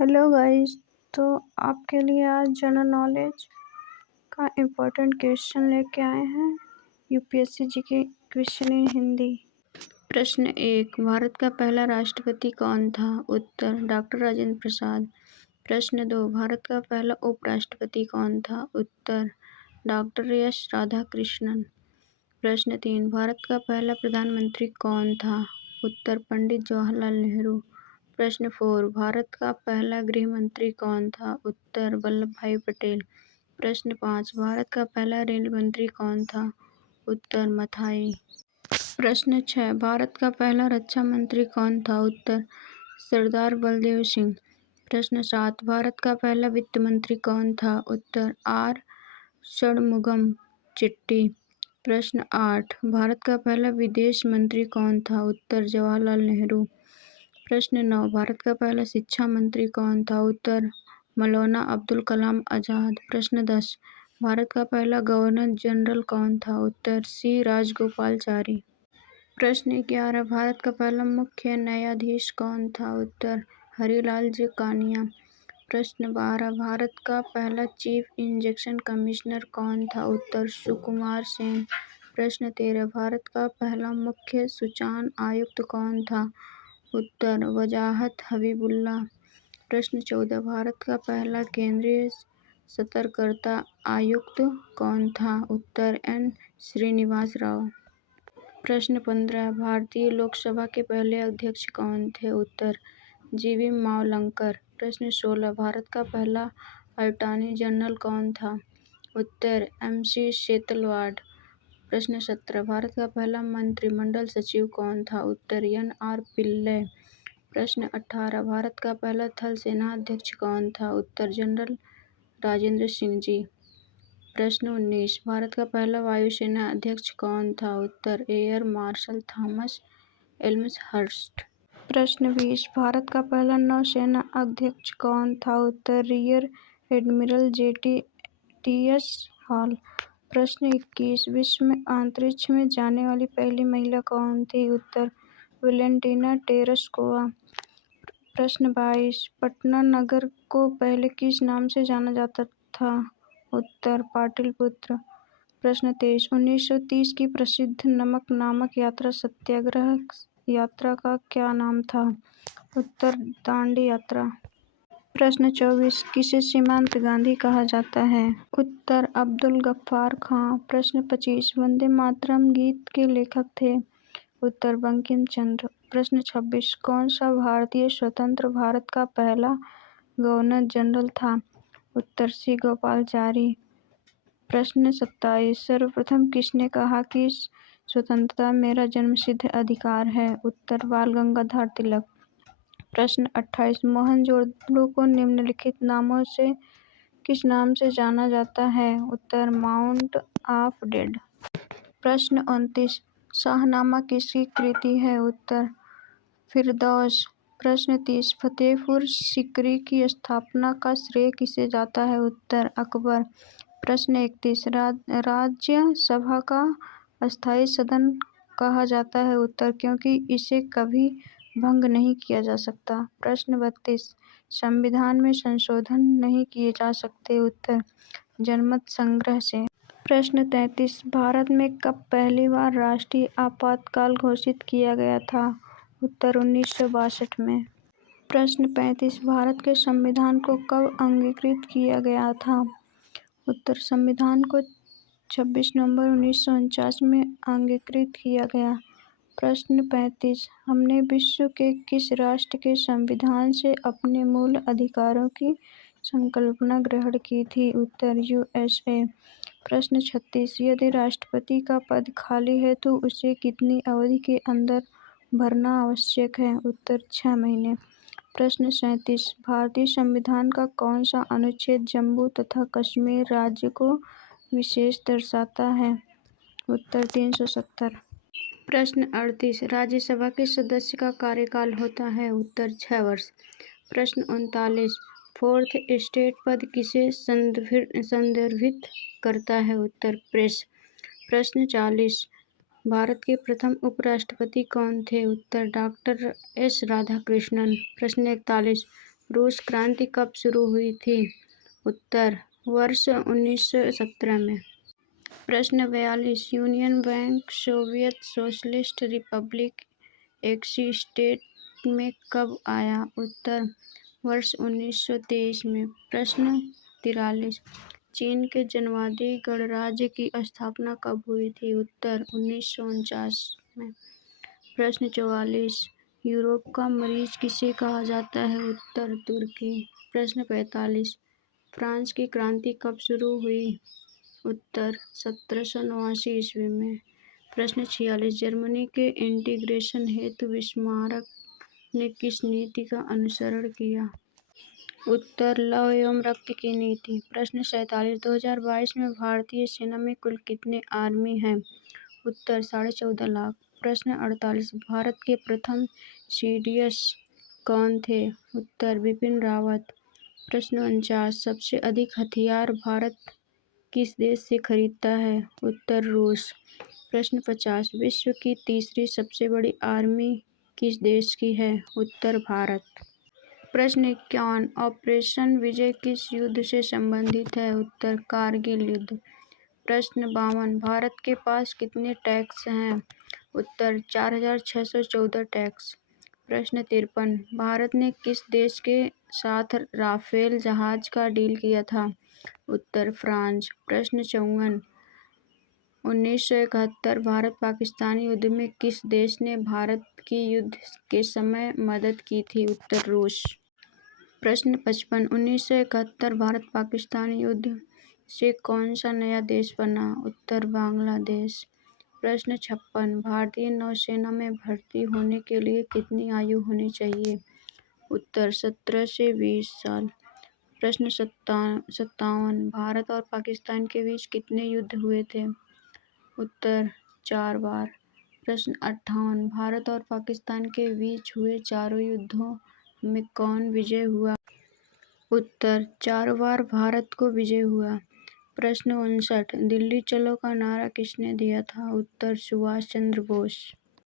Hello guys. तो आपके लिए आज जनरल नॉलेज का इम्पोर्टेंट क्वेश्चन लेके आए हैं। यूपीएससी जी के क्वेश्चन इन हिंदी। प्रश्न 1, भारत का पहला राष्ट्रपति कौन था? उत्तर डॉक्टर राजेंद्र प्रसाद। प्रश्न 2, भारत का पहला उपराष्ट्रपति कौन था? उत्तर डॉक्टर एस राधाकृष्णन। प्रश्न 3, भारत का पहला प्रधानमंत्री कौन था? उत्तर पंडित जवाहरलाल नेहरू। प्रश्न 4, भारत का पहला गृह मंत्री कौन था? उत्तर वल्लभ भाई पटेल। प्रश्न 5, भारत का पहला रेल मंत्री कौन था? उत्तर मथाई। प्रश्न 6, भारत का पहला रक्षा मंत्री कौन था? उत्तर सरदार बलदेव सिंह। प्रश्न 7, भारत का पहला वित्त मंत्री कौन था? उत्तर आर षणमुगम चिट्टी। प्रश्न 8, भारत का पहला विदेश मंत्री कौन था? उत्तर जवाहरलाल नेहरू। प्रश्न 9, भारत का पहला शिक्षा मंत्री कौन था? उत्तर मौलाना अब्दुल कलाम आजाद। प्रश्न 10, भारत का पहला गवर्नर जनरल कौन था? उत्तर सी राजगोपालाचारी। प्रश्न 11, भारत का पहला मुख्य न्यायाधीश कौन था? उत्तर हरिलाल जे कानिया। प्रश्न 12, भारत का पहला चीफ इलेक्शन कमिश्नर कौन था? उत्तर सुकुमार सेन। प्रश्न 13, भारत का पहला मुख्य सूचना आयुक्त कौन था? उत्तर वजाहत हबीबुल्ला। प्रश्न 14, भारत का पहला केंद्रीय सतर्कता आयुक्त कौन था? उत्तर एन श्रीनिवास राव। प्रश्न 15, भारतीय लोकसभा के पहले अध्यक्ष कौन थे? उत्तर जीवी मावलंकर। प्रश्न 16, भारत का पहला अटॉर्नी जनरल कौन था? उत्तर एमसी सेतलवाड। प्रश्न 17, भारत का पहला मंत्रिमंडल सचिव कौन था? उत्तर एन.आर. पिल्लई। प्रश्न 18, भारत का पहला थल सेना अध्यक्ष कौन था? उत्तर जनरल राजेंद्र सिंह जी। प्रश्न 19, भारत का पहला वायुसेना अध्यक्ष कौन था? उत्तर एयर मार्शल थॉमस एल्महर्स्ट। प्रश्न 20, भारत का पहला नौसेना अध्यक्ष कौन था? उत्तर रियर एडमिरल जे.टी.एस. हॉल। प्रश्न 21, विश्व में अंतरिक्ष में जाने वाली पहली महिला कौन थी? उत्तर वेलेंटीना टेरेस्कोवा। प्रश्न 22, पटना नगर को पहले किस नाम से जाना जाता था? उत्तर पाटलिपुत्र। प्रश्न 23, 1930 की प्रसिद्ध नमक नामक यात्रा सत्याग्रह यात्रा का क्या नाम था? उत्तर दांडी यात्रा। प्रश्न 24, किसे सीमांत गांधी कहा जाता है? उत्तर अब्दुल गफ्फार खां। प्रश्न 25, वंदे मातरम गीत के लेखक थे? उत्तर बंकिम चंद्र। प्रश्न 26, कौन सा भारतीय स्वतंत्र भारत का पहला गवर्नर जनरल था? उत्तर सी गोपालाचारी। प्रश्न 27, सर्वप्रथम किसने कहा कि स्वतंत्रता मेरा जन्मसिद्ध अधिकार है? उत्तर बाल गंगाधर तिलक। प्रश्न 28, मोहनजोदड़ो को निम्नलिखित नामों से किस नाम से जाना जाता है? उत्तर माउंट ऑफ डेड। प्रश्न 29, शाहनामा किसकी कृति है? उत्तर फिरदौस। प्रश्न 30, फतेहपुर सीकरी की स्थापना का श्रेय किसे जाता है? उत्तर अकबर। प्रश्न 31, राज्यसभा का अस्थायी सदन कहा जाता है? उत्तर क्योंकि इसे कभी भंग नहीं किया जा सकता। प्रश्न 32, संविधान में संशोधन नहीं किए जा सकते? उत्तर जनमत संग्रह से। प्रश्न 33, भारत में कब पहली बार राष्ट्रीय आपातकाल घोषित किया गया था? उत्तर 1962 में। प्रश्न 35, भारत के संविधान को कब अंगीकृत किया गया था? उत्तर संविधान को 26 नवंबर 1949 में अंगीकृत किया गया। प्रश्न 35, हमने विश्व के किस राष्ट्र के संविधान से अपने मूल अधिकारों की संकल्पना ग्रहण की थी? उत्तर यूएसए। प्रश्न 36, यदि राष्ट्रपति का पद खाली है तो उसे कितनी अवधि के अंदर भरना आवश्यक है? उत्तर 6 महीने। प्रश्न 37, भारतीय संविधान का कौन सा अनुच्छेद जम्मू तथा कश्मीर राज्य को विशेष दर्शाता है? उत्तर 370। प्रश्न 38, राज्यसभा के सदस्य का कार्यकाल होता है? उत्तर 6 वर्ष। प्रश्न 39, फोर्थ एस्टेट पद किसे संदर्भित करता है? उत्तर प्रेस। प्रश्न 40, भारत के प्रथम उपराष्ट्रपति कौन थे? उत्तर डॉक्टर एस राधाकृष्णन। प्रश्न 41, रूस क्रांति कब शुरू हुई थी? उत्तर वर्ष 1917 में। प्रश्न 42, union bank Soviet socialist republic एक्सी स्टेट में कब आया? उत्तर वर्ष 1923 में। प्रश्न 43, चीन के जनवादी गणराज्य की स्थापना कब हुई थी? उत्तर 1949 में। प्रश्न 44, यूरोप का मरीज किसे कहा जाता है? उत्तर तुर्की। प्रश्न 45, फ्रांस की क्रांति कब शुरू हुई? उत्तर 1789 ईस्वी में। प्रश्न 46, जर्मनी के इंटीग्रेशन हेतु बिस्मार्क ने किस नीति का अनुसरण किया? उत्तर लव एवं रक्त की नीति। प्रश्न 47, 2022 में भारतीय सेना में कुल कितने आर्मी हैं? उत्तर 14.5 लाख। प्रश्न 48, भारत के प्रथम सीडीएस कौन थे? उत्तर बिपिन रावत। प्रश्न 49, सबसे अधिक हथियार भारत किस देश से खरीदता है? उत्तर रूस। प्रश्न 50, विश्व की तीसरी सबसे बड़ी आर्मी किस देश की है? उत्तर भारत। प्रश्न 51, ऑपरेशन विजय किस युद्ध से संबंधित है? उत्तर कारगिल युद्ध। प्रश्न 52, भारत के पास कितने टैंक्स हैं? उत्तर 4614 टैंक्स। प्रश्न 53, भारत ने किस देश के साथ राफेल जहाज का डील किया था? उत्तर फ्रांस। प्रश्न 54, 1971 भारत पाकिस्तान युद्ध में किस देश ने भारत की युद्ध के समय मदद की थी? उत्तर रूस। प्रश्न 55, 1971 भारत पाकिस्तान युद्ध से कौन सा नया देश बना? उत्तर बांग्लादेश। प्रश्न 56, भारतीय नौसेना में भर्ती होने के लिए कितनी आयु होनी चाहिए? उत्तर 17 से 20 साल। प्रश्न 57, भारत और पाकिस्तान के बीच कितने युद्ध हुए थे? उत्तर 4 बार। प्रश्न 58, भारत और पाकिस्तान के बीच हुए चारों युद्धों में कौन विजय हुआ? उत्तर 4 बार भारत को विजय हुआ। प्रश्न 59, दिल्ली चलो का नारा किसने दिया था? उत्तर सुभाष चंद्र बोस।